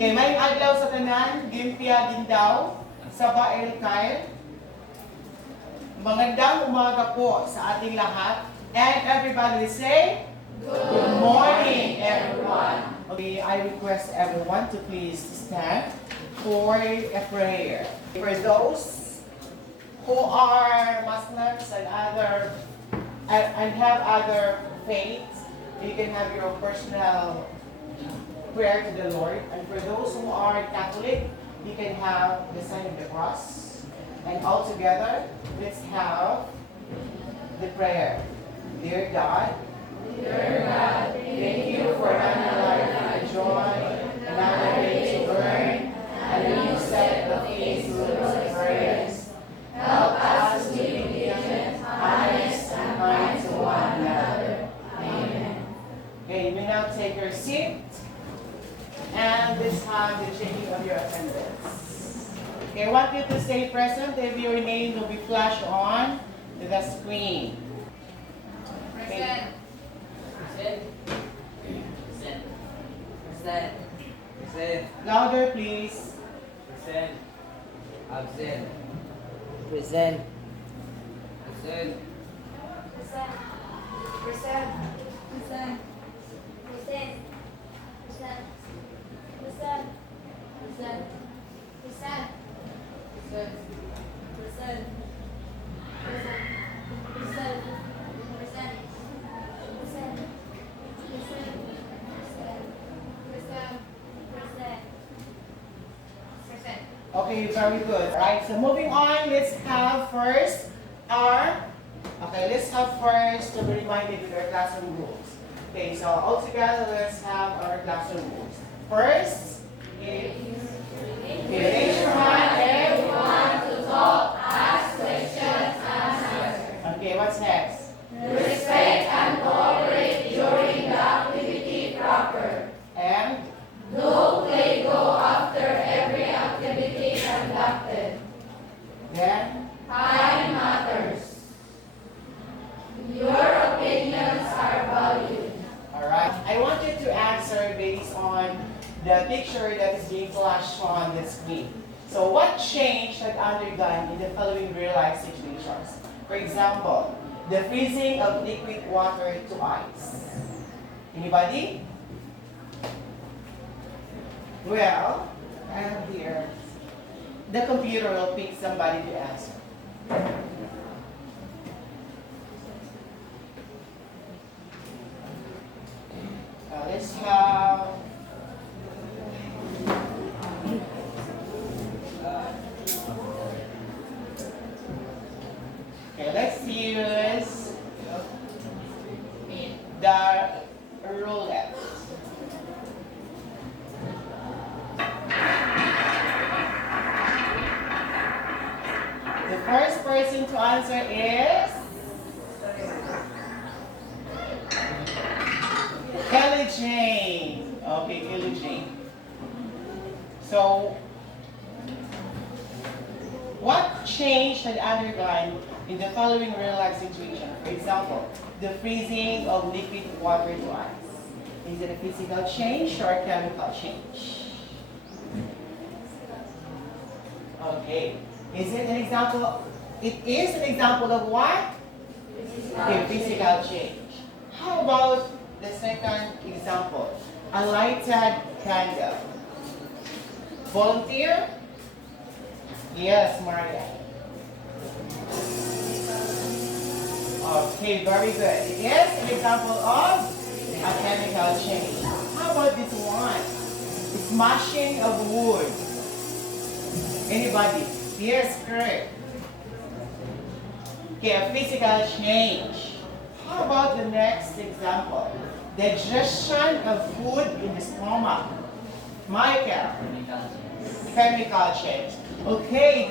Okay, may adlaw sa tanan, gimpya din daw sa Bael Kyle. Magandang umaga po sa ating lahat. And everybody say, Good morning, everyone. Okay, I request everyone to please stand for a prayer. For those who are Muslims and have other faiths, you can have your personal prayer to the Lord. And for those who are Catholic, you can have the sign of the cross. And all together, let's have the prayer. Dear God, thank you for another life of joy, another day to learn, and a new set of faith rules and prayers. Help us to be diligent, honest, and kind to one another. Amen. Okay, you may now take your seat. And this time, the changing of your attendance. Okay, I want you to stay present. If your name will be flashed on to the screen. Present. Present. Present. Present. Present. Louder, please. Present. Absent. Present. Present. Present. Present. Present. Present. Present. Present. Present. Present. Present. Present. Present. Present. Present. Present. Present. Present. Present. Okay, very good. Right, so moving on, let's have first to be reminded with our classroom rules. Okay, so all together, let's have our classroom rules. First, if you raise your hand, everyone to talk, ask questions, answer. Okay, what's next? Respect and cooperate during the activity proper. And No play go after every activity conducted. then, Time matters. Your opinions are valued. alright. I want you to answer based on the picture that is being flashed on the screen. So what change had undergone in the following real-life situations? For example, the freezing of liquid water to ice. Anybody? Well, I have here. The computer will pick somebody to answer. Let's have. Okay, let's use the roulette. The first person to answer is Kelly Jane. Okay, Kelly Jane. So, what change had undergone in the following real-life situation? For example, the freezing of liquid water to ice. Is it a physical change or a chemical change? Okay. Is it an example? It is an example of what? A physical change. How about the second example? A lighted candle. Volunteer? Yes, Maria. Okay, very good. It is an example of a chemical change. How about this one? Smashing of wood. Anybody? Yes, correct. Okay, a physical change. How about the next example? Digestion of food in the stomach. Michael? Chemical change. Okay,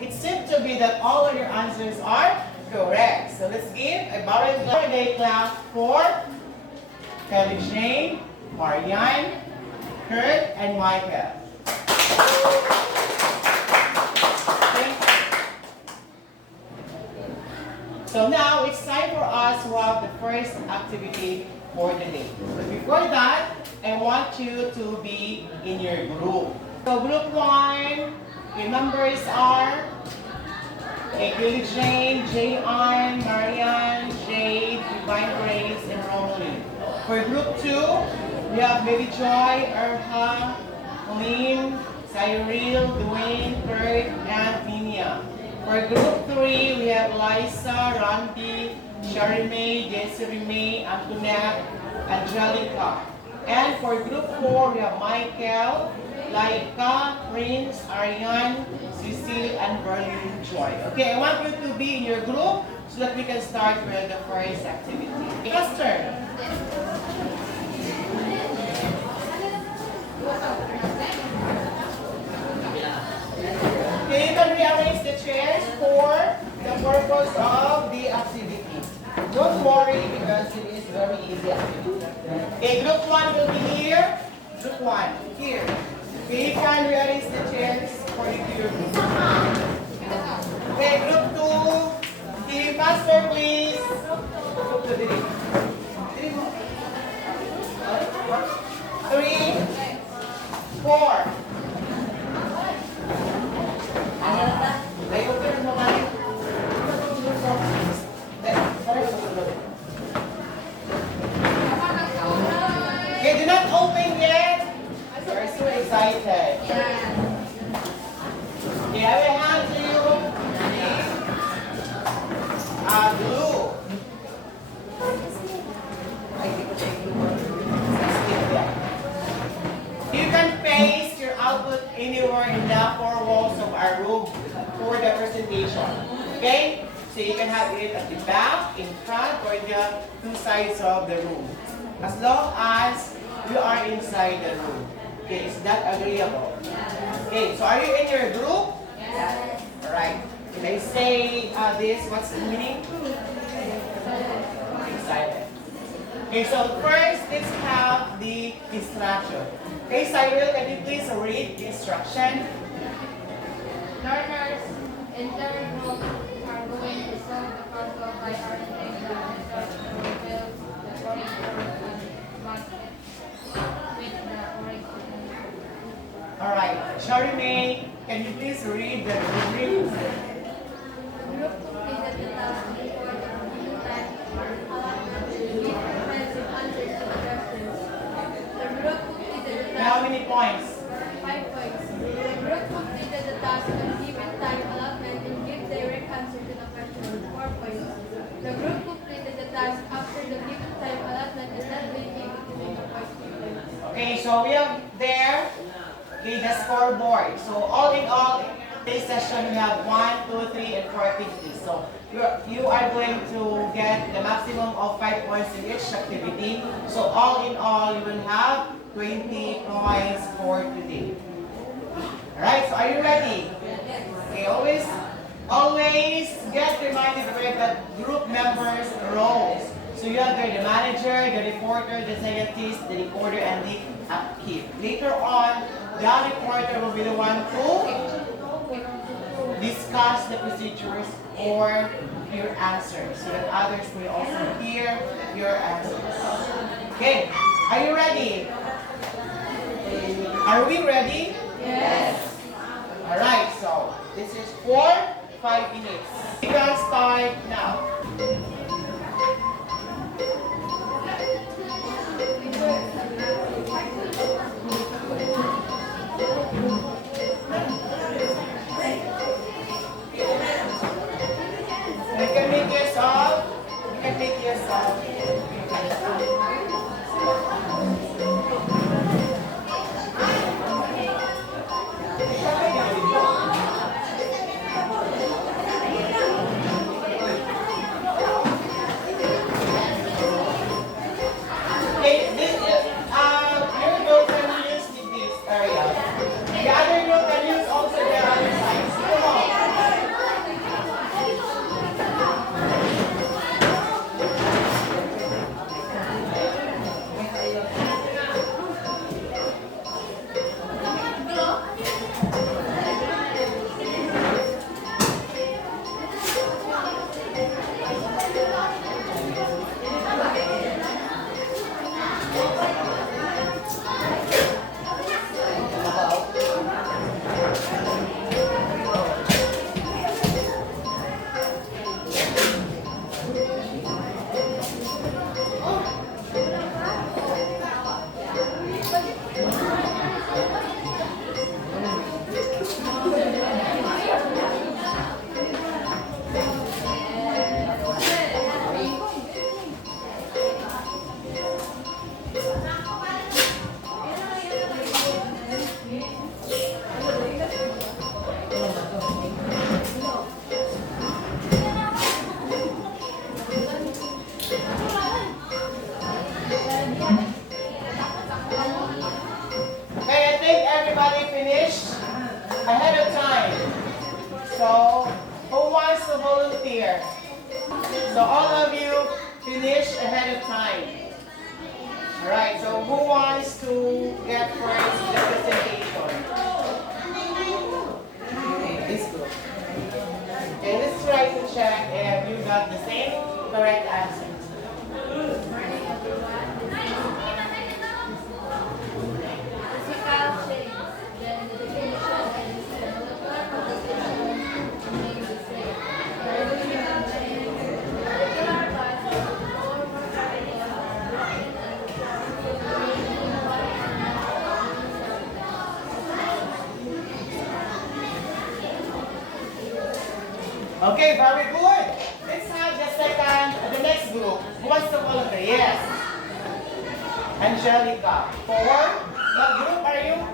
it seems to be that all of your answers are correct. So let's give a birthday clap for Kelly Jane, Marianne, Kurt, and Michael. So now it's time for us to have the first activity for the day. But before that, I want you to be in your group. So group 1, your numbers are Billy Jane, J.R., Marianne, Jade, Divine Grace, and Romulie. For group 2, we have Baby Joy, Erha, Colleen, Cyril, Dwayne, Kurt, and Minia. For group 3, we have Liza, Randy, Sherry May, Desiree May, Antoinette, Angelica. And for group 4, we have Michael, Laika, Prince, Ariane, Cecile, and Berlin Joy. Okay, I want you to be in your group so that we can start with the first activity. Cluster. Okay, you can rearrange the chairs for the purpose of the activity. Don't worry because it is very easy activity. Okay, group 1 will be here. Group 1, here. Okay, you can rearrange the chairs for you to your group. Okay, group 2. Team faster, please. Group 2, dili. 3, 4. Okay, do not open yet. You're so excited. Okay, I will hand to you the glue. You can paste your output anywhere in the 4 walls of our room for the presentation. Okay? So you can have it at the back, in front, or the 2 sides of the room. As long as you are inside the room. Okay, is that agreeable? Okay, so are you in your group? Yes. Alright. Can I say this? What's the meaning? Excited. Okay, so first let's have the instruction. Okay, Cyril, can you please read the instruction? Learners in their group are going to solve the puzzle by arranging the research reveals the orange words and basket with the orange. Alright. Charmaine, can you please read the rubric? Group completed the task before the given time allotment with comprehensive answers to the questions. The group completed the How task many points? 5 points. The group completed the task on given time allotment and give direct answer to the question 4 points. The group completed the task after the given time allotment and not being able to make a point 3 points. Okay, so we have there the scoreboard. So all in all, this session we have 1, 2, 3, and 4 activities. So you are going to get the maximum of 5 points in each activity. So all in all, you will have 20 points for today. Alright, so are you ready? Okay, always get reminded where the group members' roles. So you have there the manager, the reporter, the scientist, the recorder, and the upkeep. Later on, the reporter will be the one to discuss the procedures or your answers so that others may also hear your answers. Okay, are you ready? Are we ready? Yes. Alright, so this is for 5 minutes. You can start now. You can make yourself. You can make yourself. ahead of time. So, who wants to volunteer? So all of you finish ahead of time. Alright, so who wants to get first the presentation? Okay, this group. Okay, let's try to check if you got the same correct answers. Physical change. Then the definition is the molecular composition remains the same. Molecular bonds or more Okay, very good. Let's have the next group. Who wants to volunteer? Yes. Angelica. 4. What group are you?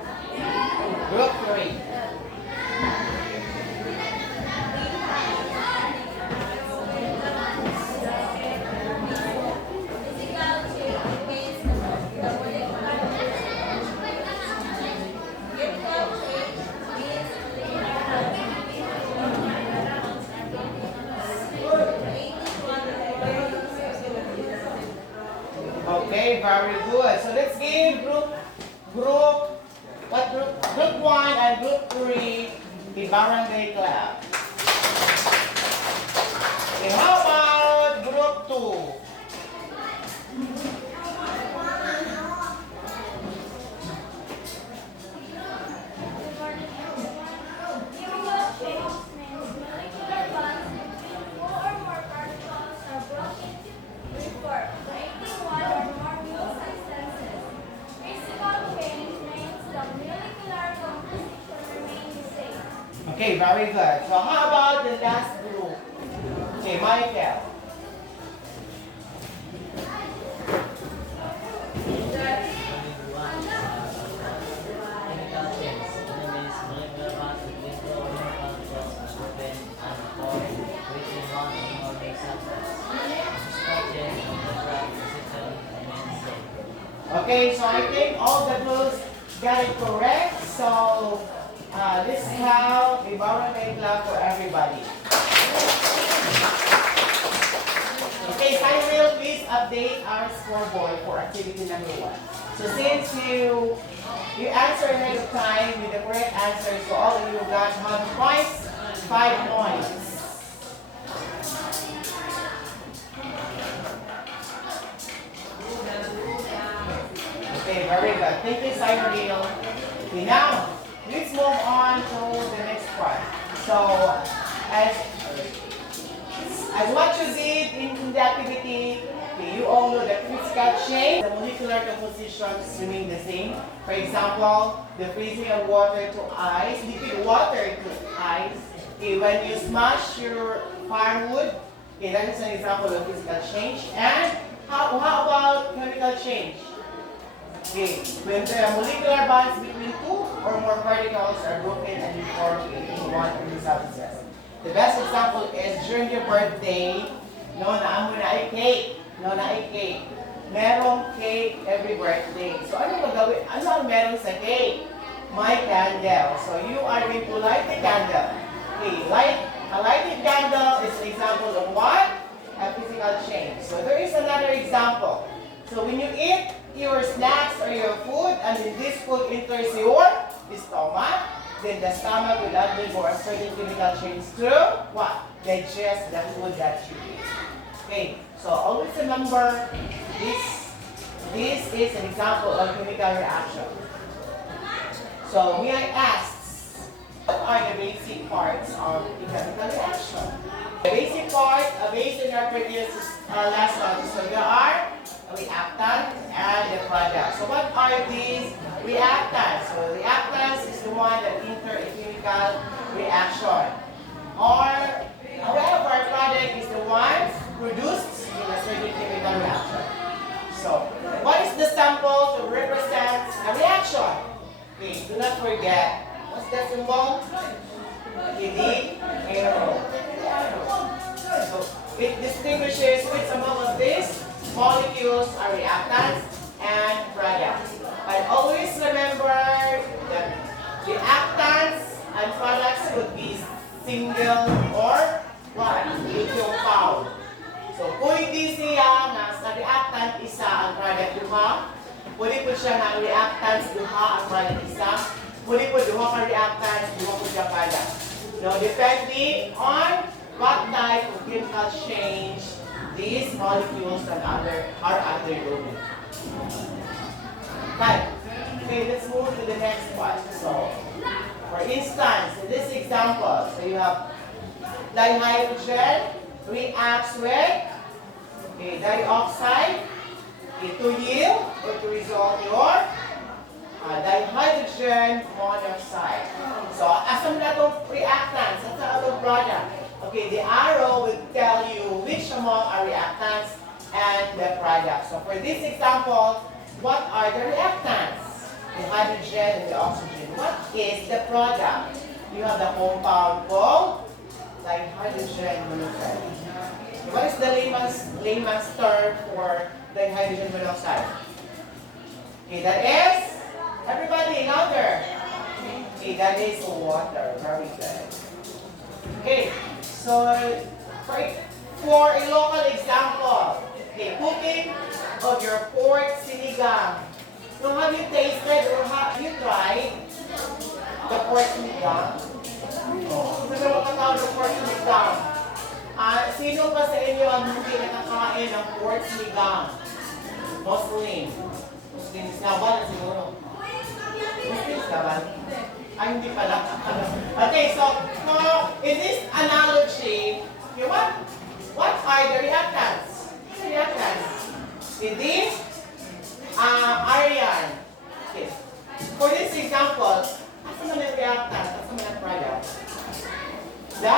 Group 3. Okay, very good. So let's give group 1 and group 3 the barangay clap. Okay, how about group 2? Okay, very good. So how about the last group? Okay, Michael. Okay, so I think all the groups got it correct. So let's have a barangay clap for everybody. Okay, Cyril, please update our scoreboard for activity number 1. So since you answered ahead of time with the correct answer, so all of you got how many points? 5 points. Okay, very good. Thank you, Cyril. Okay, now let's move on to the next part. So, as what you did in the activity, okay, you all know that physical change, the molecular compositions remain the same. For example, the freezing of water to ice, liquid water to ice. Okay, when you smash your firewood, okay, that is an example of physical change. And how about chemical change? Okay, when the molecular bonds between 2 or more particles are broken and you form one or two substances. The best example is during your birthday, naamo na ay cake. Merong cake every birthday. So ano magawin? Ano ang meron sa cake? My candle. So you are going to light the candle. Okay, a lighted candle is an example of what? A physical change. So there is another example. So when you eat your snacks or your food, and then this food enters your stomach, then the stomach will undergo a certain chemical change through what? Digest the food that you eat. Okay, so always remember this is an example of chemical reaction. So may I ask, what are the basic parts of the chemical reaction? The basic part, based on our previous lesson, so there are reactants and the product. So what are these reactants? So reactants is the one that enter a chemical reaction. Or however, product is the one produced in a certain chemical reaction. So what is the sample to represent a reaction? Okay, do not forget. What's that symbol? Okay, the arrow. So it distinguishes which among of these molecules are reactants and products. But always remember that reactants and could be single or what? Compound. So, pwede siya nga sa reactant isa ang product duha. Pwede po siya nga reactants duha ang product isa. Pwede po duha ka reactants, duha po siya product. Now, depending on what type of chemical change these molecules are undergoing. Right. Okay, let's move to the next one. So, for instance, in this example, so you have dihydrogen reacts with dioxide to yield or to result your dihydrogen monoxide. So, asam na itong reactants, asam na itong product. Okay, the arrow will tell you which among are reactants and the product. So, for this example, what are the reactants? The hydrogen and the oxygen. What is the product? You have the compound called dihydrogen monoxide. What is the layman's term for dihydrogen monoxide? Okay, that is, everybody louder. Okay, that is water. Very good. Okay, so for a local example, okay, cooking of your pork sinigang. So have you tasted or have you tried the pork sinigang? Sino makakaw ng pork sinigang? Sino pa sa inyo ang hindi nakakain ng pork sinigang? Muslim. Muslims na ba? Siguro. Muslims na ba? Ay, hindi pala. Okay, so in this analogy, what are the reactants? Reactants. In this iron. Okay. For this example, asa man ang reactant? Asa man ang product? The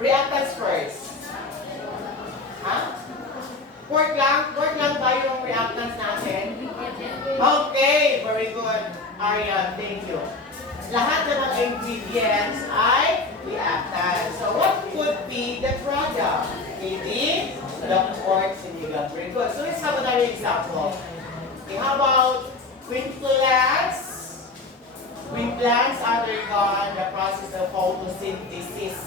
reactants first. Ha? Pork lang ba yung reactants natin? Okay, very good. Arian, thank you. Lahat ng mga ingredients ay reactants. So what could be the product? Maybe the pork sinigang. Very good. So let's have another example. Okay, how about when plants? When plants undergone the process of photosynthesis.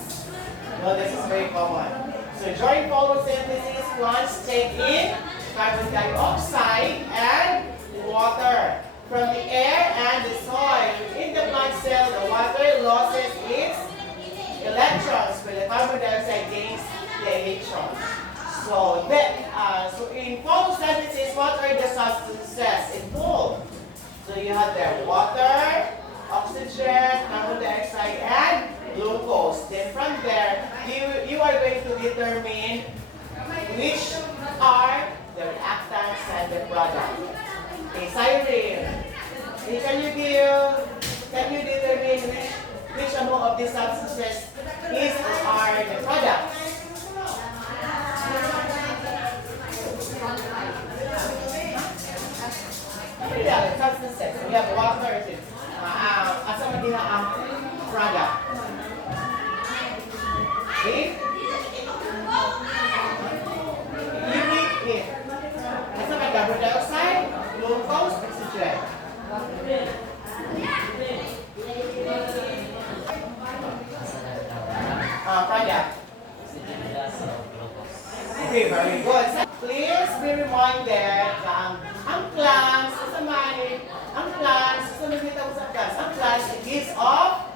No, this is very common. So during photosynthesis, plants take in carbon dioxide and water from the air and the soil. In the plant cell, the water loses its electrons, but the carbon dioxide gains the electrons. So in photosynthesis, what are the substances involved? So you have the water, oxygen, carbon dioxide, and glucose. Then from there, you are going to determine which are the reactants and the product. Okay, Cyrene, can you determine which among of these substances is or are the products? Substances. We have water. Asa magina ang product? Okay? Unique. Asa may carbon dioxide, glucose, oxygen. Product. Okay, very good. Please be reminded na ang plants, ang plants, it gives off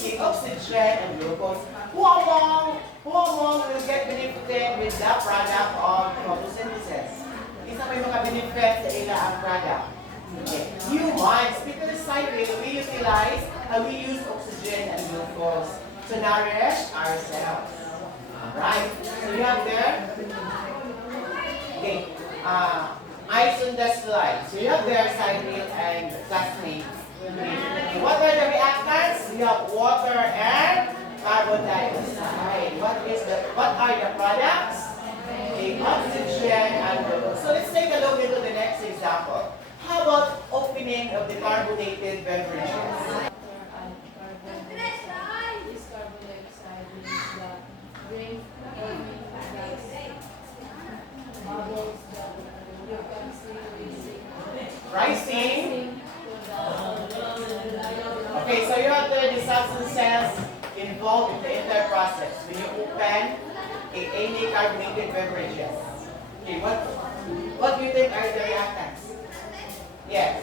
the oxygen and glucose. Who among will get benefited with the product of photosynthesis? Isa may mga benefits sa ila ang product. Okay. Humans, because cycle, we use oxygen and glucose to nourish ourselves. Right? So you have there, okay, eyes on the slide. So you have there cycle and classmates. Okay. What are the reactants? You have water and carbon dioxide. What are the products? Okay, oxygen and glucose. So let's take a look into the next example. How about opening of the carbonated beverages? Rising Okay, so you have the substances involved in the entire process. When you open any carbonated beverages. Okay, what do you think are the reactants? Yes.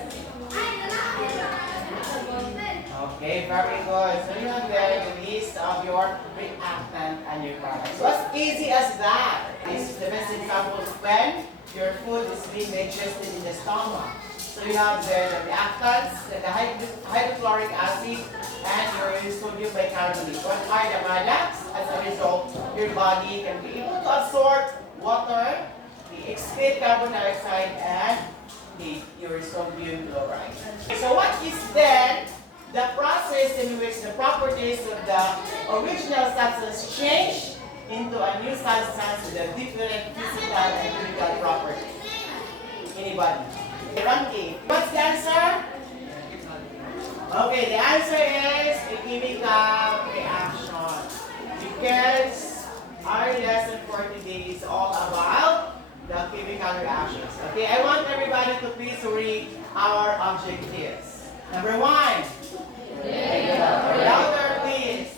Okay, very good. So you have there the list of your reactant and your product. So as easy as that. This is the best example of when your food is being digested in the stomach. So you have there the reactants, the hydrochloric acid, and your sodium bicarbonate. What are the products? As a result, your body can be able to absorb water, the excrete carbon dioxide, and your sodium chloride. So what is then the process in which the properties of the original substance change into a new substance with a different physical and chemical properties? Anybody? Ranking. What's the answer? Okay, the answer is a chemical reaction. Because our lesson for today is all about the chemical reactions. Okay, I want everybody to please read our objectives. Number 1. Louder, please.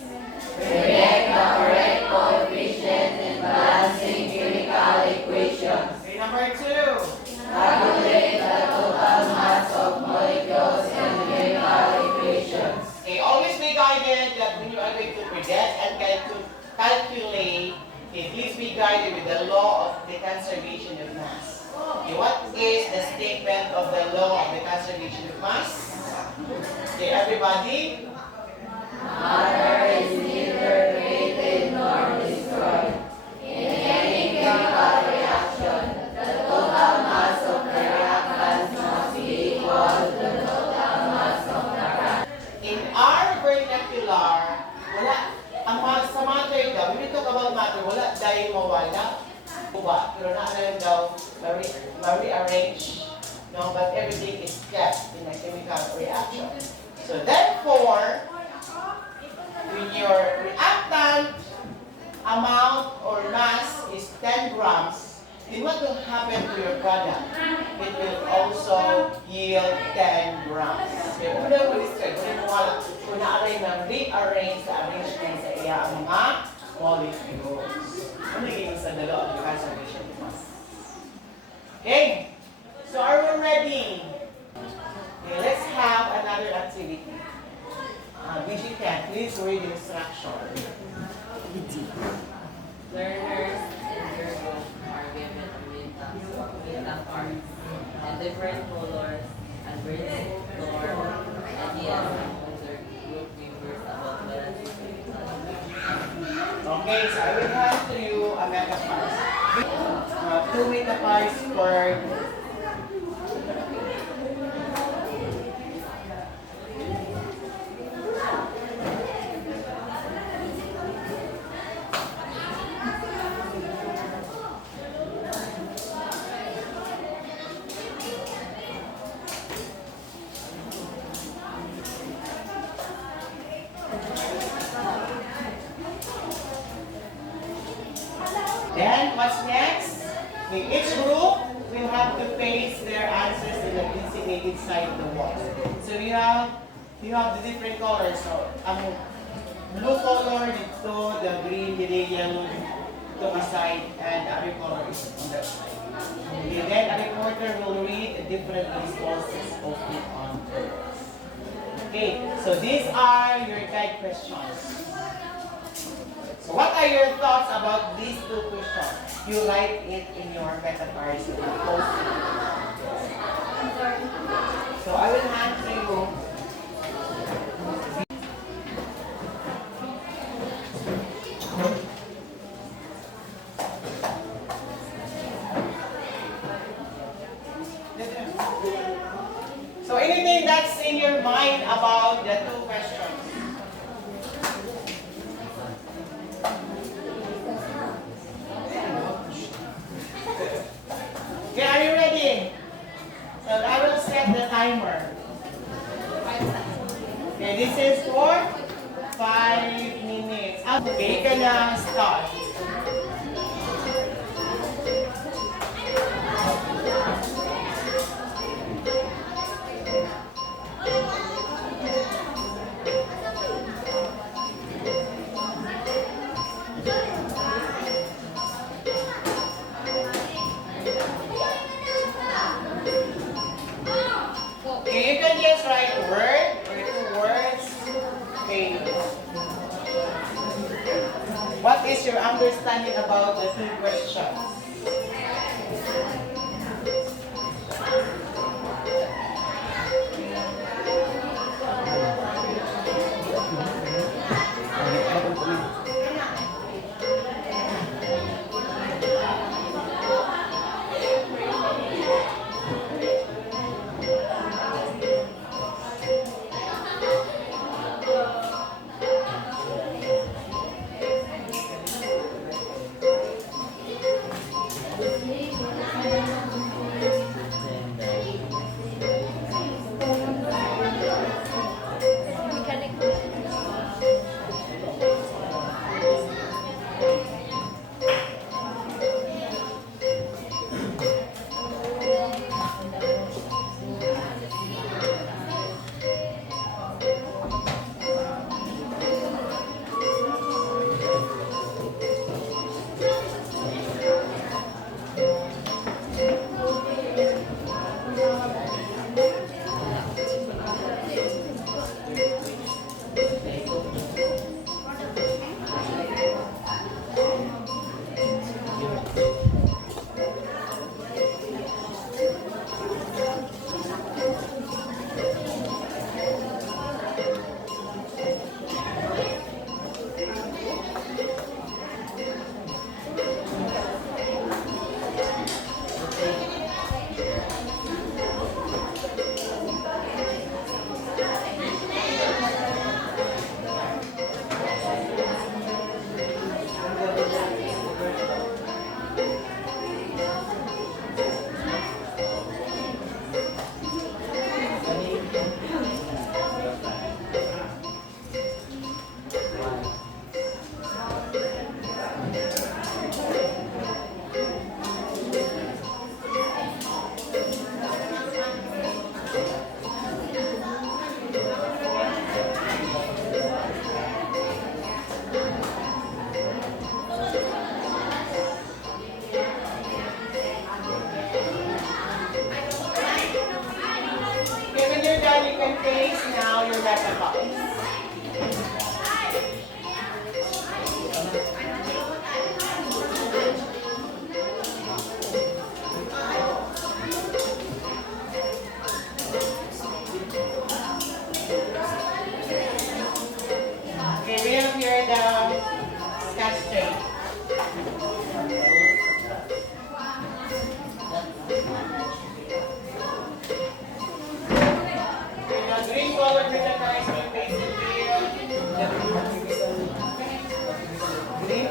Create the correct coefficient in balancing chemical equations. Okay, number 2. Calculate the total mass of molecules in chemical equations. Okay, always be guided that when you are going to predict and calculate, okay, please be guided with the law of the conservation of mass. Okay, what is the statement of the law of the conservation of mass? Okay, everybody? Matter is neither created nor destroyed. In any chemical reaction, the total mass of the reactants must be equal to the total mass of the product. In our vernacular, wala, sa matter daw, when we talk about matter, wala dahil mawala. Diba? Pero lang daw, ma-rearrange, no? But everything is kept in a chemical reaction. So therefore, when your reactant amount or mass is 10 grams, then what will happen to your product? It will also yield 10 grams. Okay, una mo listed, una aray ng rearrange sa arrangement sa iya ang mga molecules. Ano yung sa dalawa of the conservation of mass? Okay, so are we ready? Okay, let's have another activity. G10, please read the instruction. Learners in your group are given meta cards in different colors and brings floor ideas among their group members about balancing chemical. Okay, so I will hand to you a meta cards. 2 meta cards per Then, what's next? In each group, will have to paste their answers in the designated side of the wall. So you have the different colors. So, ang blue color dito, the green, the yellow to a side, and the other color is on that side. Okay, then a reporter will read the different responses of it on purpose. Okay, so these are your guide questions. So what are your thoughts about these 2 questions? You write it in your meta cards and you post it. So I will hand to you. So anything that's in your mind about the 2 questions? Okay, are you ready? So I will set the timer. Okay, this is for 5 minutes. Okay, you can start. You can just write a word or 2 words. Okay. What is your understanding about the 3 questions? You can face now your rectangles. Okay, we have here the sketch tape. The green color recognize my face in here. Green.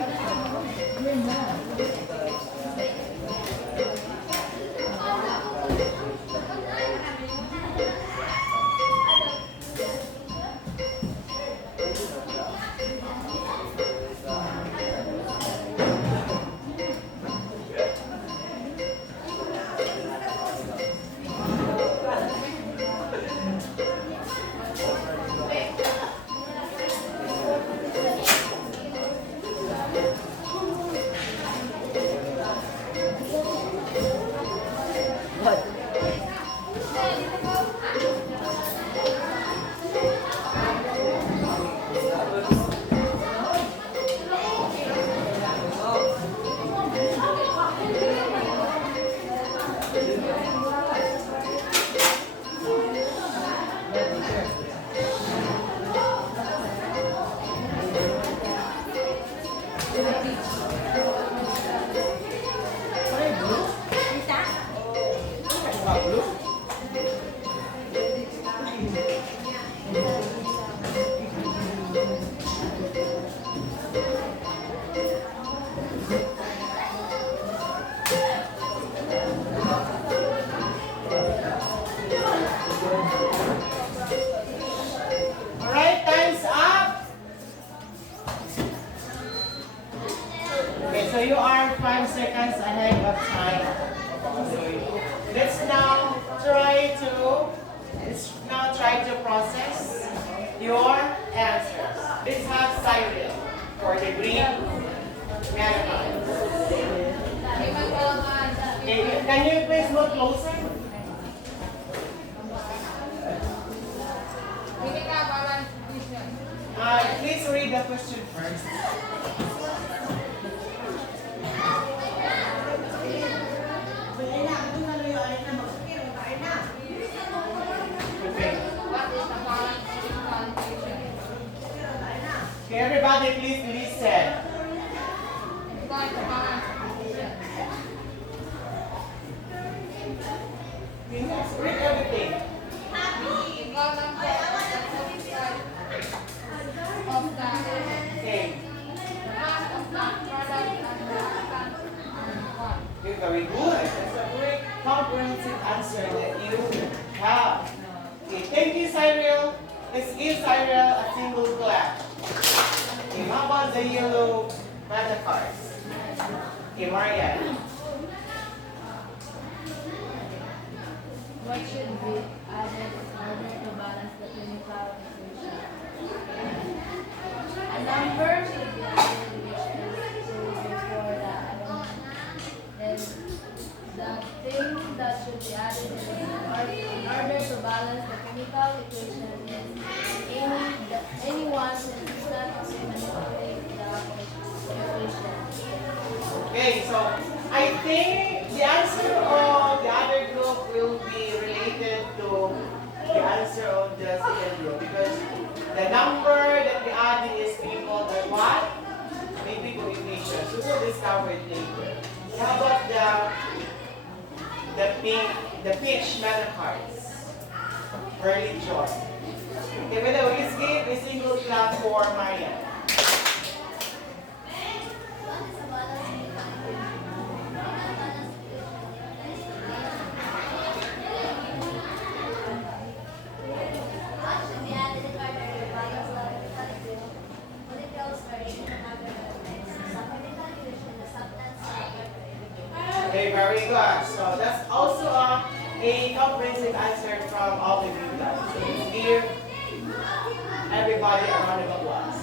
Alright, time's up. Okay, so you are 5 seconds ahead of time. Let's now try to process your answers. Let's have Cyril for the green marathon. Okay, can you please look closer? read the question first. Okay. What is the balance chemical equation? Okay, everybody please listen. What is the balance equation? Please read everything. Equal number of the Okay. mass of the product and the reactant are one. Okay, very good. That's a great comprehensive answer that you have. Okay, thank you, Cyril. Let's give Cyril a single clap. Okay, how about the yellow meta cards? Okay, Marian. What should be added in order to balance the chemical equation? A number should be added which is 2 before the element. Then the thing that should be added in order to balance the chemical equation is anyone that does not manipulate the equation. Okay, so I think the answer of the other group will be related to the answer of the second group because the number that we added is people that what? Maybe coefficient. So we'll discover it later. How about the peach meta cards? Early joy. Okay, by the way, let's give a single clap for Maria. Okay, very good. So that's also a comprehensive answer from all of you guys. So let's give everybody a round of applause.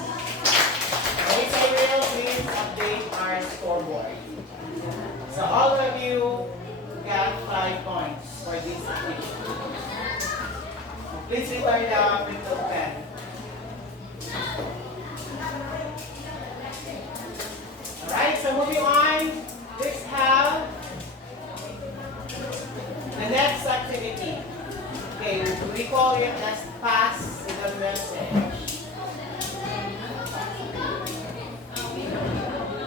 Okay, Cyril, please update our scoreboard. So all of you got 5 points for this activity. Please return the printed pen. Alright, so moving on, let's have the next activity. Okay, we call it as pass the message.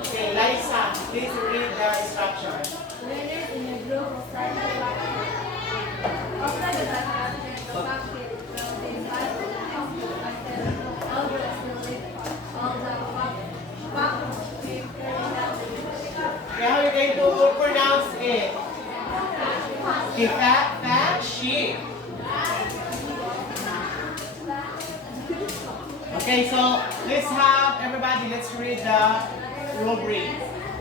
Okay, Liza, please read the instructions. Winners in a group will start the practice. After the practice, the practice will be invited to all groups will live all the facts we carried out. Okay, how are you going to pronounce it? Okay, fact sheet. Okay, so let's have everybody, let's read the rubric.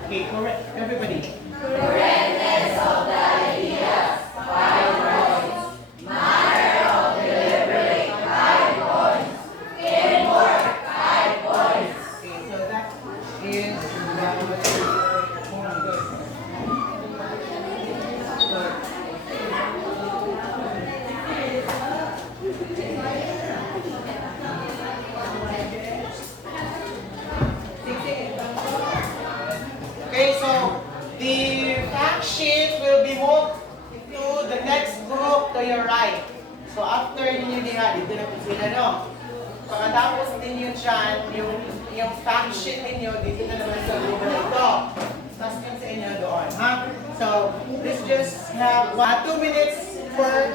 Okay, correct, everybody. Correctness of the ideas, 5 points. Manner of delivery, 5 points. Teamwork, 5 points. Okay, so that is okay, so the fact sheet will be moved to the next group to your right. So after ninyo diha, dito na po sila, no? Pagkatapos ninyo dyan, yung fact sheet ninyo, dito na naman sa group na ito. Tapos yun sa inyo doon, ha? So, let's just have 2 minutes per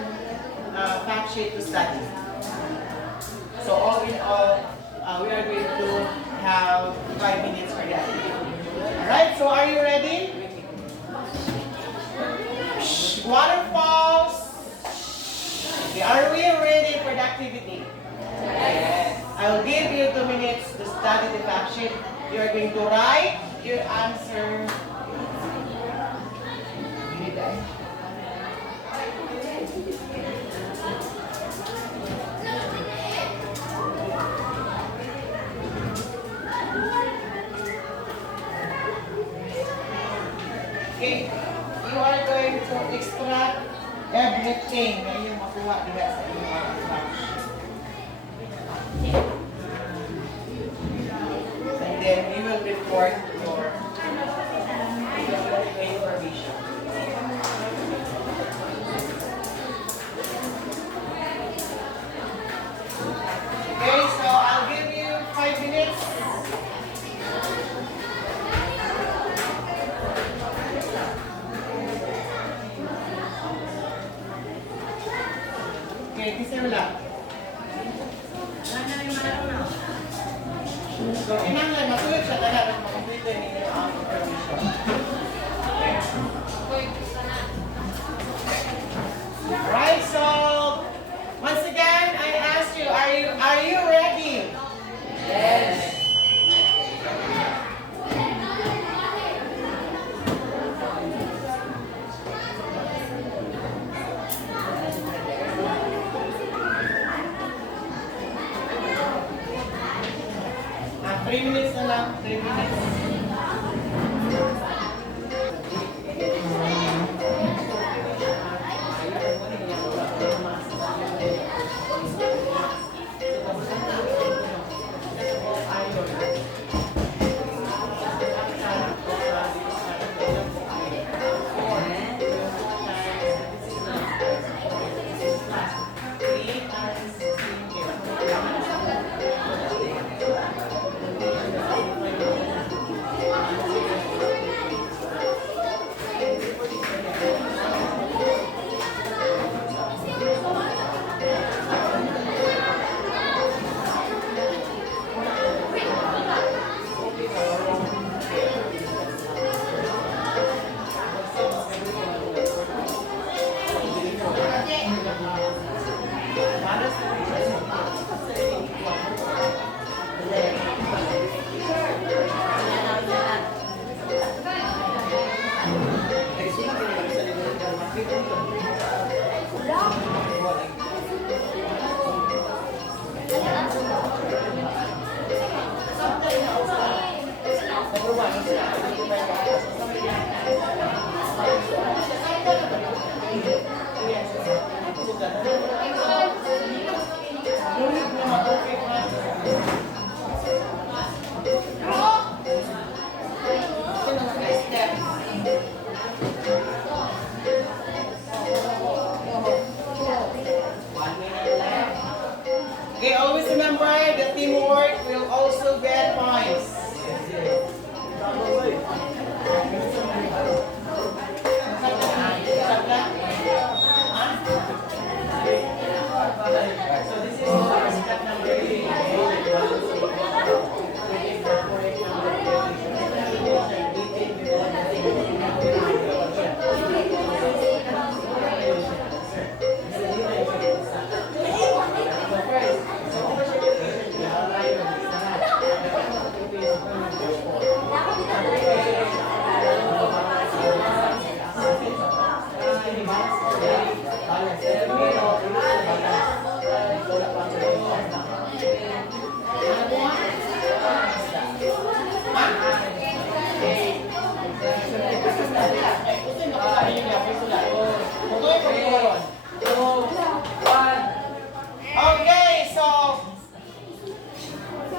fact sheet to study. So all in all, we are going to have 5 minutes for that. Alright, so are you ready? Waterfalls. Okay, are we ready for the activity? Yes. I'll give you 2 minutes to study the fact sheet. You are going to write your answer. Okay, you are going to extract everything na iyong makuha diha sa iyong fact sheet. Isa wala. So, kinanglan, matulog siya talaga mag-complete ninyo ang information. Right, so once again, I ask you, are you ready? Yes. 3 minutes na lang. 3 minutes. Okay, always remember the teamwork will also get points. So this is step number 3.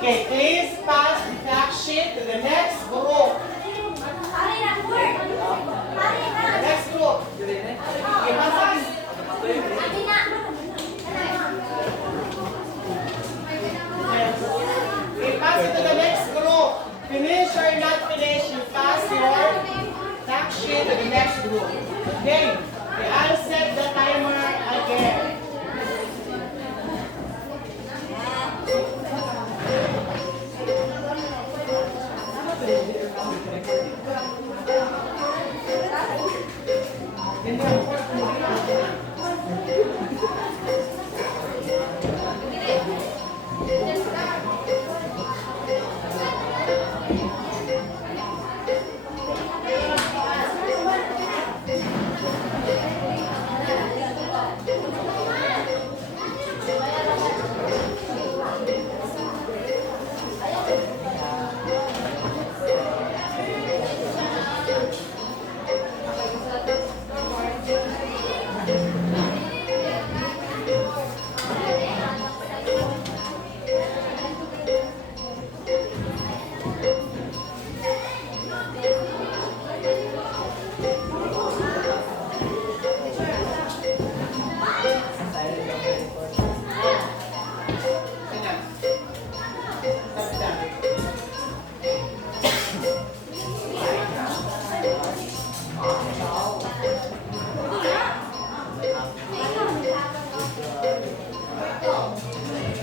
Okay, please pass the fact sheet to the next group. Next group. Okay, pass it. Okay, pass it to the next group. Finish or not finish, you pass your fact sheet to the next group. Okay, I'll set the timer again.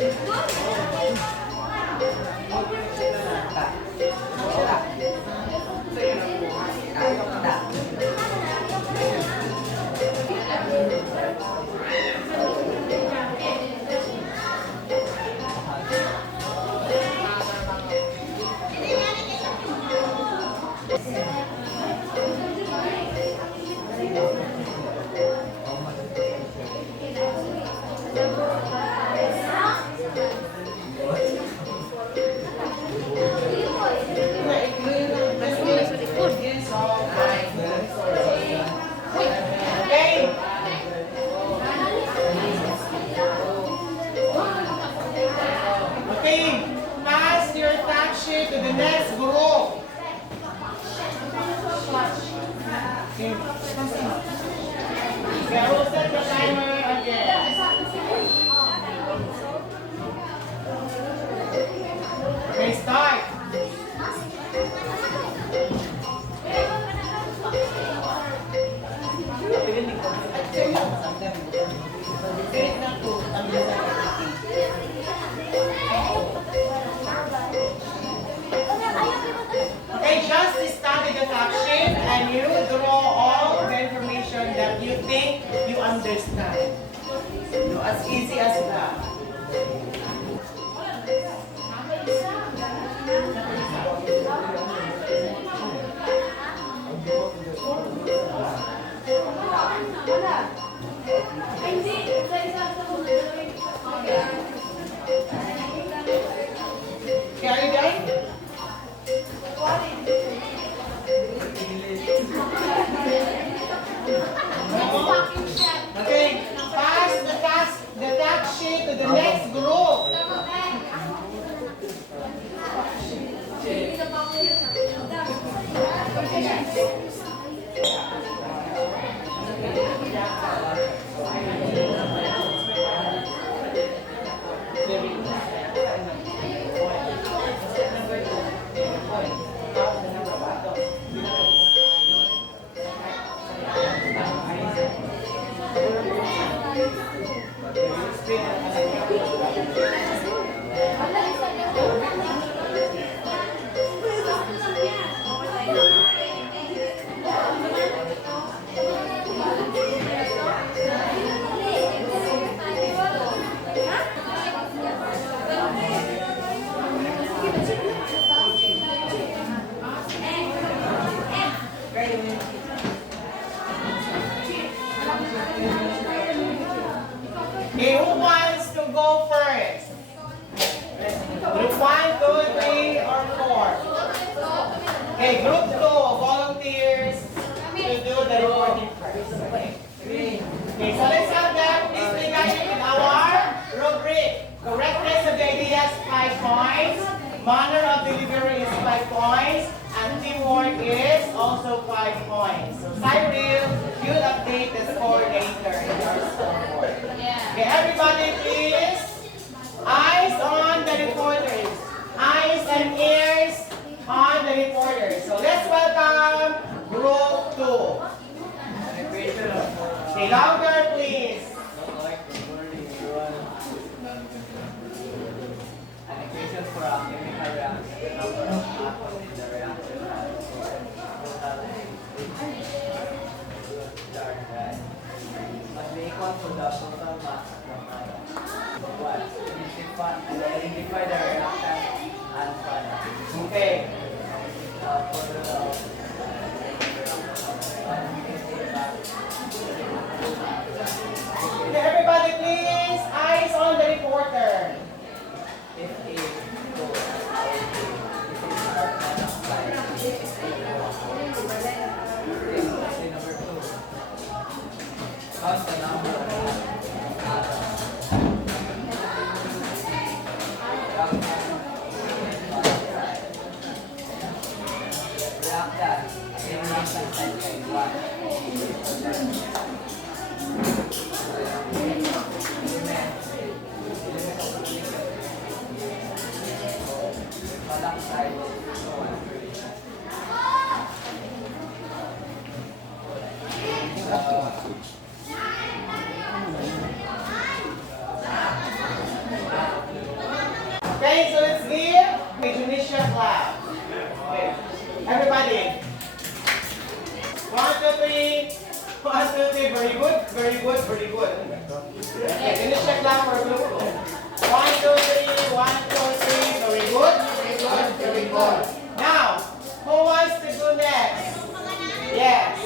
Okay. Okay, pass your fact sheet to the next group. Okay, I will set the timer again. Okay, start. Okay, just study the fact sheet and you draw all the information that you think you understand. As easy as that. Okay, are you done? Okay, pass the fact sheet to the next group. Okay, who wants to go first? Group 1, 2, 3, or 4? Okay, group 2, volunteers to do the reporting first. Okay, so let's have that. Please be guided with our rubric. Correctness of the ideas, 5 points. Manner of delivery is 5 points. And teamwork is also 5 points. So Cyril, you'll update the score later in your scoreboard. Okay, everybody please. Eyes on the reporters. Eyes and ears on the reporters. So let's welcome group 2. Okay, louder please. An equation for a chemical reaction, the number of atoms in the reaction and total charge, right? Must be equal to the total mass of the atom. What? Identify the reaction and product. Okay. Okay, everybody please. Eyes on the reporter. If A goes this is our product side. Number 2. Count the number of atoms. Reactant. Reaction side kay 1. Product side very good, very good, very good. Okay, finish check lang for group 2. 1, 2, 3, 1, 2, 3, very good, very good, very good. Now, who wants to do next? Yes.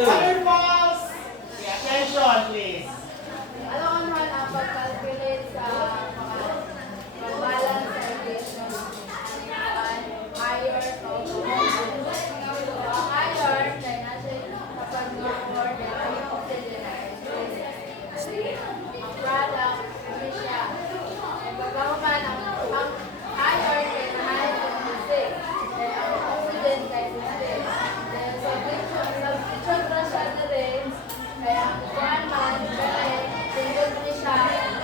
Waterfalls, pay attention please. Alam ko naman ang pag-calculate sa mga balance equation. Iron, ang iron, kaya nasa kapag mag-work, ang oxygen ang product, ano siya. Pagkakuman, ang iron kay na 26. Then ang oxygen kay 26. Then substitution na siya na rin. Kaya ang kuhan man, kaya tingod niya siya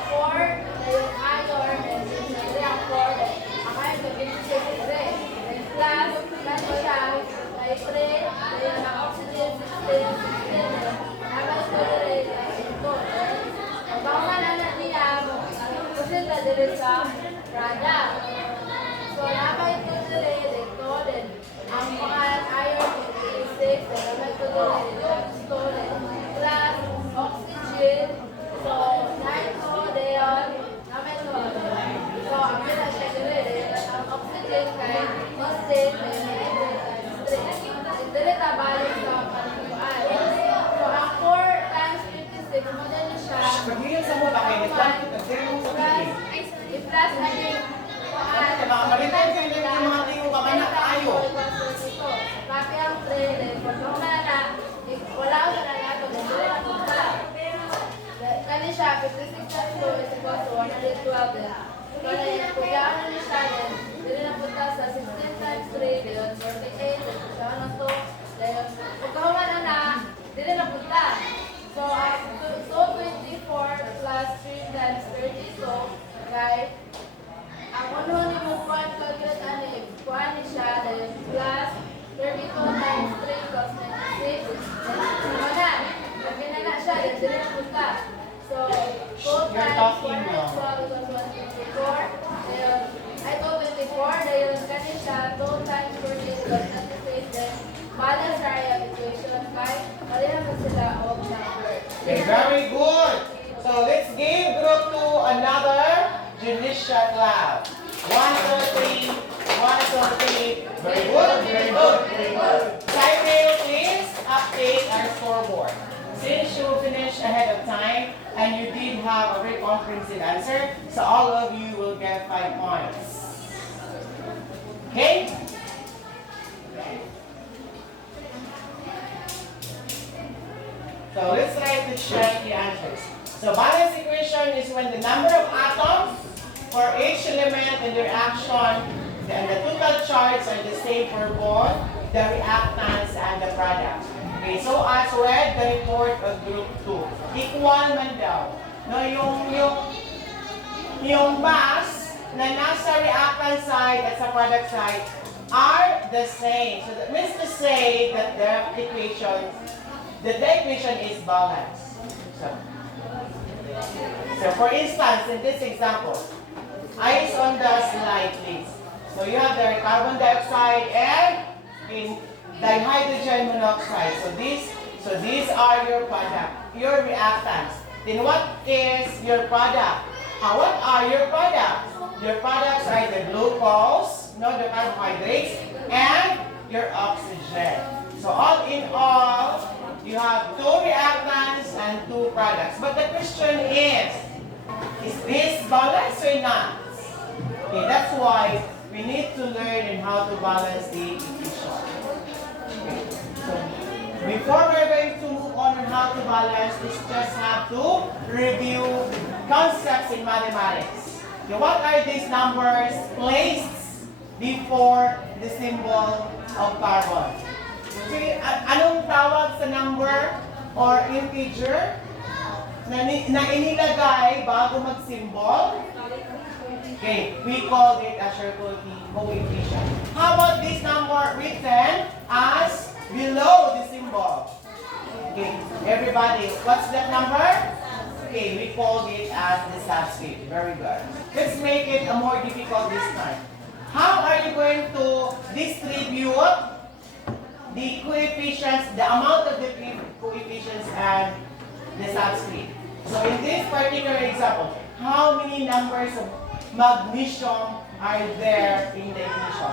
4 na yung iron, and then ang 4, ang iron kay 26 rin. Then plus, kasi siya, kay 3, na yung ang oxygen 16, naman ito rin, ito. Ang bawang na niya, kasi na rin sa product. So, naman ito rin, ito din. Ang mga iron kay 26, naman ito rin, ito rin. Plus, oxygen. So, nitro, deon, naman ito. So, ang pila siya rin, ang oxygen kay oxygen, kay nitrogen times 3. Hindi tabalik sa pagkuhan. So, ang 4 times 56, model na siya. Pagiging sa mo ba kayo, nagkakita mo sa Plus, pagiging. i-plus na yung Baka maritay kayo yung mga tingong ka na tayo. Tapi ang 3, then pag na, wala ko na nato, then dili na punta. Kani siya, 56 times 2 is equal to 112 then. So, kung gano'n na siya, then dili na punta sa 16 times 3, then 48, then kung gano'n na 2, then kung kahuman na, dili na punta. So, 24 plus 3 times 32, right? Ang uno ni mo kuhan calculate ani, kuhan ni siya, then plus 32 times 3 plus 96. Then, na, pag na siya, then dili na punta. So, 2 You're times talking 4 now. equals 124. Then, ay 224, then kani siya, 2 times 48 plus 96. Then, balance area equation 5. Pareha mo sila of number. Okay, very good. So let's give group 2 another Janisha clap. 1, 2, 3. 1, 2, 3. Very good, very good, very good. Side mail, please update our scoreboard. Since you finished ahead of time and you did have a very comprehensive answer, so all of you will get 5 points. Okay? So let's try to check the answers. So balance equation is when the number of atoms for each element in the reaction and the total charge are the same for both the reactants and the product. Okay, so as read the report of group 2, equal man daw. No, yung mass na nasa reactant side at sa product side are the same. So that means to say that the equation is balanced. So for instance, in this example, eyes on the slide, please. So you have the carbon dioxide and in dihydrogen monoxide. So these are your product, your reactants. Then what is your product? What are your products? Your products are the glucose, the carbohydrates, and your oxygen. So all in all, you have 2 reactants and 2 products. But the question is this balanced or not? Okay, that's why we need to learn in how to balance the equation. Okay. So before we're going to move on how to balance, we just have to review concepts in mathematics. Okay, what are these numbers placed before the symbol of carbon? See, anong tawag sa number or integer na inilagay bago mag-symbol? Okay, we call it a circle coefficient. How about this number written as below the symbol? Okay, everybody, what's that number? Okay, we called it as the subscript. Very good. Let's make it a more difficult this time. How are you going to distribute the coefficients, the amount of the coefficients and the subscript? So in this particular example, how many numbers of magnesium are there in the equation?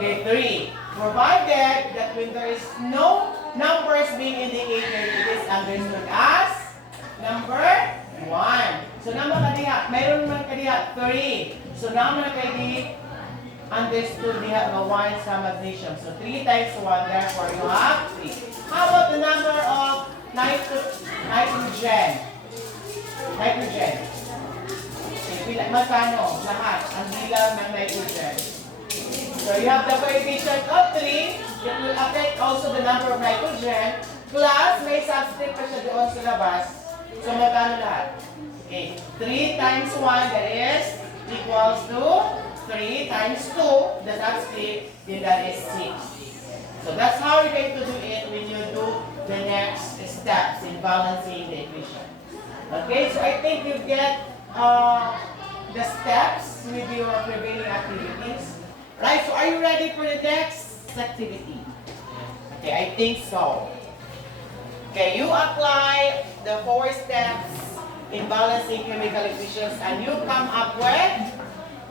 Okay, 3. Provided that when there is no numbers being indicated, it is understood as number 1. So naman kadiha, mayroon naman kadiha 3. So naman kadiha understood diha nga 1 sa magnesium. So 3 times 1, therefore you have 3. How about the number of nitrogen? Nitrogen. Okay, magkano? Lahat. Ang bilang ng nitrogen. So you have the coefficient of 3. It will affect also the number of nitrogen. Plus, may subscript pa siya doon sa labas. So magkano lahat? Okay. 3 times 1, that is equals to 3 times 2, the subscript, then that is 6. So that's how you're going to do it when you do the next steps in balancing the equation. Okay, so I think you get the steps with your prevailing activities. Right, so are you ready for the next activity? Okay, I think so. Okay, you apply the 4 steps in balancing chemical equations and you come up with,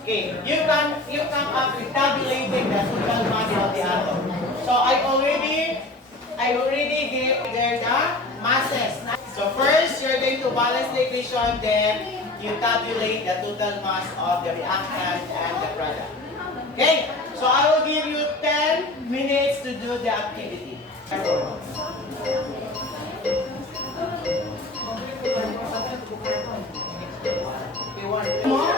okay, you come up with tabulating the total mass of the atom. So I already gave there the masses. So first, you're going to balance the equation, then you tabulate the total mass of the reactant and the product. Okay, so I will give you 10 minutes to do the activity. You want more?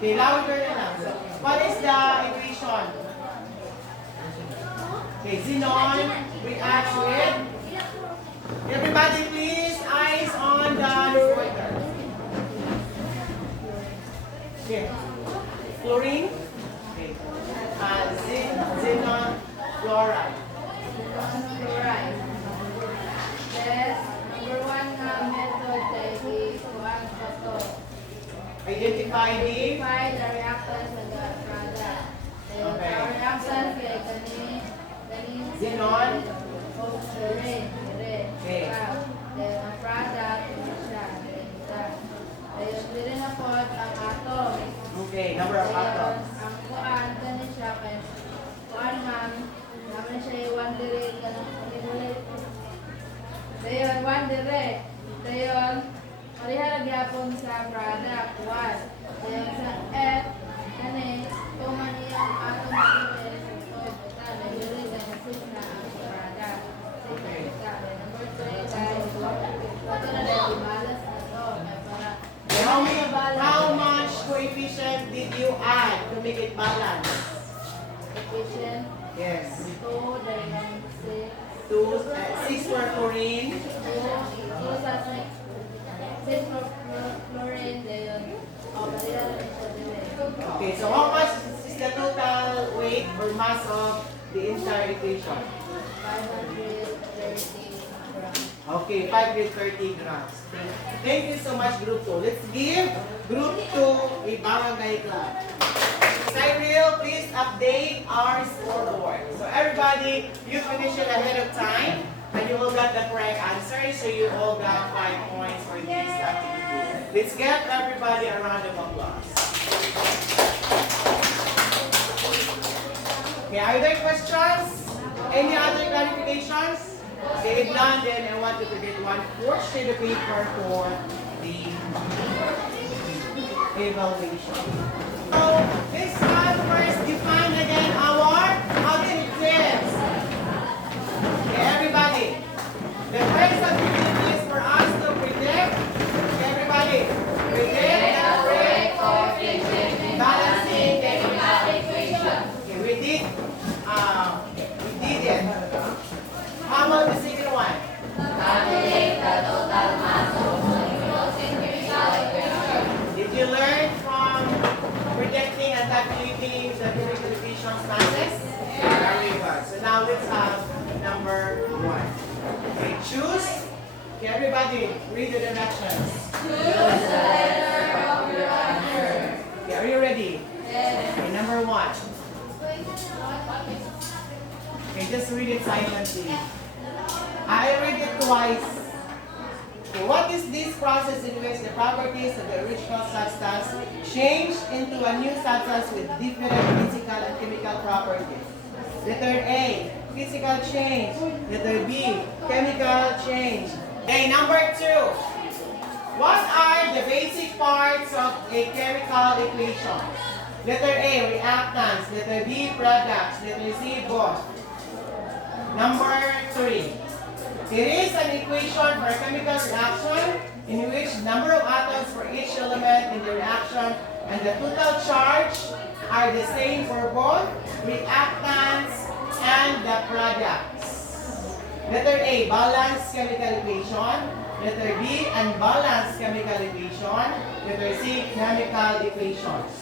Okay, louder na lang. So, what is the equation? Okay, xenon reacts with. Everybody please, eyes on the recorder. Okay. Chlorine. Okay. Xenon fluoride. Fluoride. Yes, number 1 na method ay kuhaan ko to. Identify the. Identify the reactants and the product. Okay. The reactants kay Xenon. Fluorine. Okay. Then ang product siya. Ayun, din na po ang atom. Okay, number of atoms. Ang kuhaan, ganun siya kay kuhaan ma'am. Naman siya 1 direct, ganun ulit. Dayon, 1 direct. Dayon, pariharag yapon sa product, 1. Dayon sa F, ganun, tuman iyang atom na direct. Ito, nag-direct na nasis na ang product. Okay. Number 3, guys. Ito na dahil balas na to. How much coefficient did you add to make it balance? Efficient. Yes. 2, then 6. 6 for chlorine. 2 sa 6 for fluorine, then balila na siya direct. Okay, so how much is the total weight or mass of the entire equation? 530 grams. Okay, 530 grams. Thank you so much, Group 2. Let's give Group 2 a barangay clap. Cyril, please update our scoreboard. So everybody, you finish it ahead of time, and you all got the correct answer, so you all got 5 points for this activity. Let's get everybody a round of applause. Okay, are there questions? Any other clarifications? Okay, if none, then I want you to get 1/4 sheet of paper for the evaluation. So, this time first define again our adjectives. Okay, everybody. The first activity is for us to predict. Okay, everybody. Predict and correct balancing chemical equation. Okay, we did it. How about the second one? Calculate the total mass of molecules in chemical equation. Did you learn from Okay, everybody, read the directions. Choose the letter of your answer. Okay, are you ready? Okay, number 1. Okay, just read it silently. I read it twice. Okay, what is this process in which the properties of the original substance change into a new substance with different physical and chemical properties? Letter A, physical change. Letter B, chemical change. Okay, number 2. What are the basic parts of a chemical equation? Letter A, reactants. Letter B, products. Letter C, both. Number 3. It is an equation for a chemical reaction in which number of atoms for each element in the reaction and the total charge are the same for both reactants and the products. Letter A, balanced chemical equation. Letter B, unbalanced chemical equation. Letter C, chemical equations.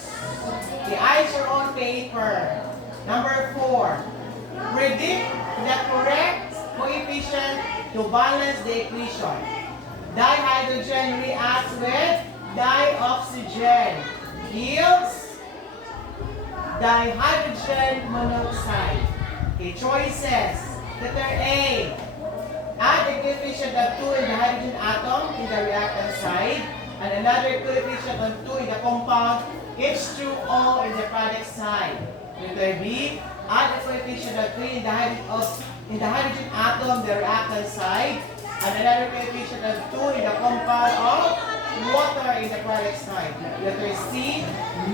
Okay, eyes your own paper. Number 4. Predict the correct coefficient to balance the equation. Dihydrogen reacts with dioxygen. Yields dihydrogen monoxide. Okay, choices. Letter A. Add a coefficient of 2 in the hydrogen atom in the reactant side and another coefficient of 2 in the compound H2O in the product side. Letter B. Add a coefficient of 3 in the hydrogen atom, the reactant side, and another coefficient of 2 in the compound of water in the product side. Letter C,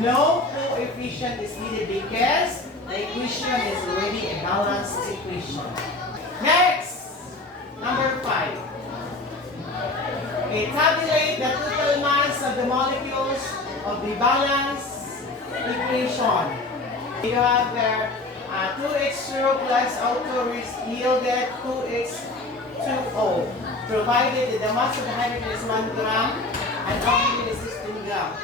no coefficient is needed because the equation is already a balanced equation. Next, number 5. Okay, tabulate the total mass of the molecules of the balanced equation. You have there 2H0 plus O2 is yielded 2H2O, provided that the mass of the hydrogen is 1 gram and oxygen is 16 grams.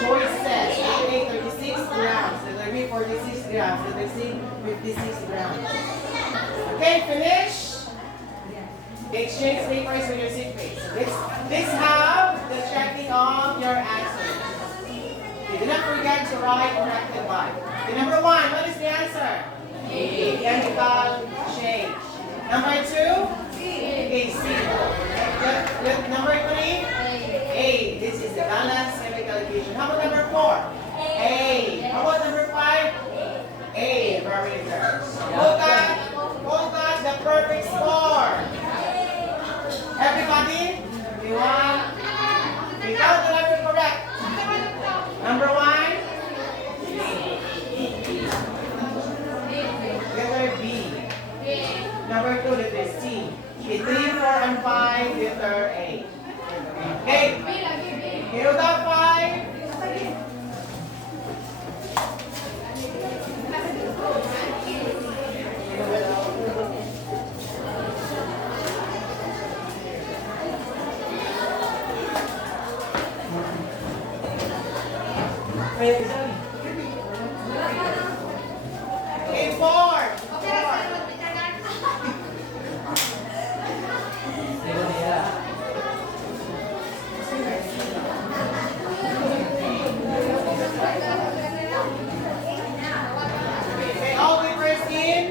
Choices: A 36 grams, letter B 46 grams, letter C 56 grams. Okay, finish. Exchange papers with your seatmates. Let's have the checking of your answers. Okay, do not forget to write corrected by. Okay, number 1, what is the answer? A, chemical change. Number 2? A, C. Number 3? A, this is the balanced chemical equation. How about number 4? A. How about number 5? A, very good. Who got the perfect score? Everybody? You want? We count the number correct. Number 1? Letter B. Number 2, letter C. Okay, 3, 4, and 5, letter A. Okay. Okay, who got 5? Okay, 4. Okay, all papers in.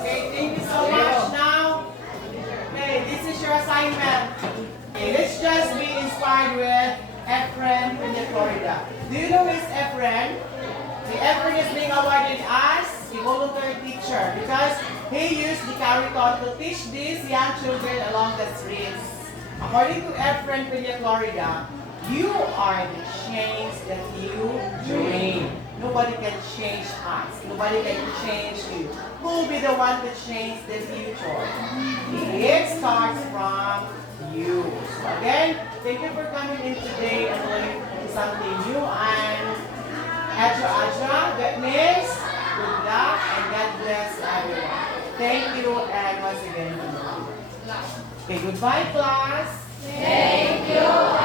Okay, thank you so much. Now, okay, this is your assignment. Okay, let's just be inspired with Efren from Florida. Do you know Miss Efren? The Efren is being awarded as a voluntary teacher because he used the curriculum to teach these young children along the streets. According to Efren from Florida, you are the change that you dream. Nobody can change us. Nobody can change you. Who will be the one to change the future? It starts from you. So again, thank you for coming in today and learning something new. And Adra, that means good luck and God bless everyone. Thank you and once again, good luck. Okay, goodbye class. Thank you.